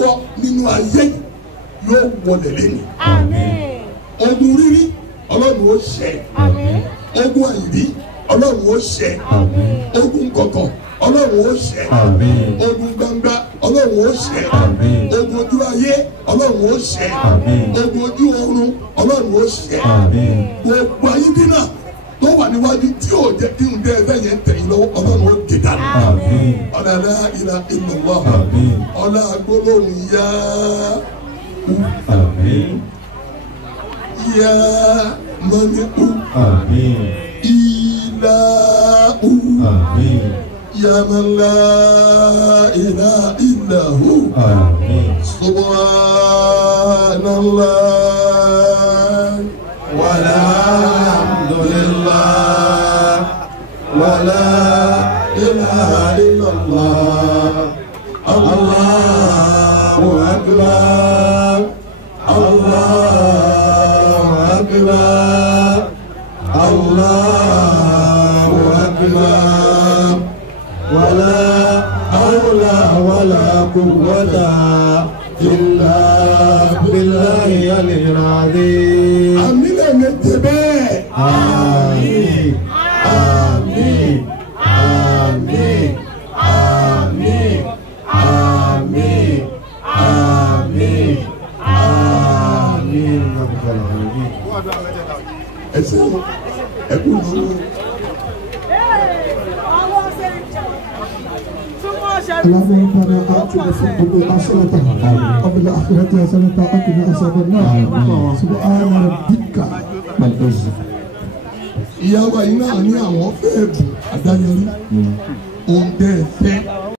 lọ́wọ́ nínú ayé yóò wọlé lẹ́nu. Ogun rírí Ọlọ́run ó ṣẹ́. Ogun àìrí Ọlọ́run ó ṣẹ́. Ogun kọ̀kọ̀ Ọlọ́run ó ṣẹ́. Ogun gbangba Ọlọ́run ó ṣẹ́. Ogun ojú ayé Ọlọ́run ó ṣẹ́. Ogun ojú ọ̀run Ọlọ́run ó ṣẹ́. Gbogbo ayé dínà tó wà níwájú tí yóò jẹ́ kí n dé ẹgbẹ́ yẹn tẹ̀yìn lọ́wọ́ Ọlọ́run ó gé dànù. Ọ̀nà la ilaha illallah. Ọ̀nà gbólóhùn yá. Ya Mani'u. Ilahu. Ya man la ilaha illahu. Subhanallah. Walhamdulillah. Wala ilaha illallah. Allahu akbar. Allahu akbar. Allahu akbar. Wala hawla wala quwwata illa billahi al-aliyyil azim. Àmín ẹ̀mẹ́tẹ̀bẹ́. Àmín. Àmín. Àmín. Àmín. Àmín. Àmín. Àmín. Ẹsẹ̀ ẹkú lọ́wọ́. اللهم ربنا آتنا في الدنيا حسنة وفي الآخرة حسنة وقنا عذاب النار سبحان ربك. Ìyá wa yìí náà ní àwọn fẹ́ẹ́ bù àdáyọrí òun tẹ́ ẹ fẹ́.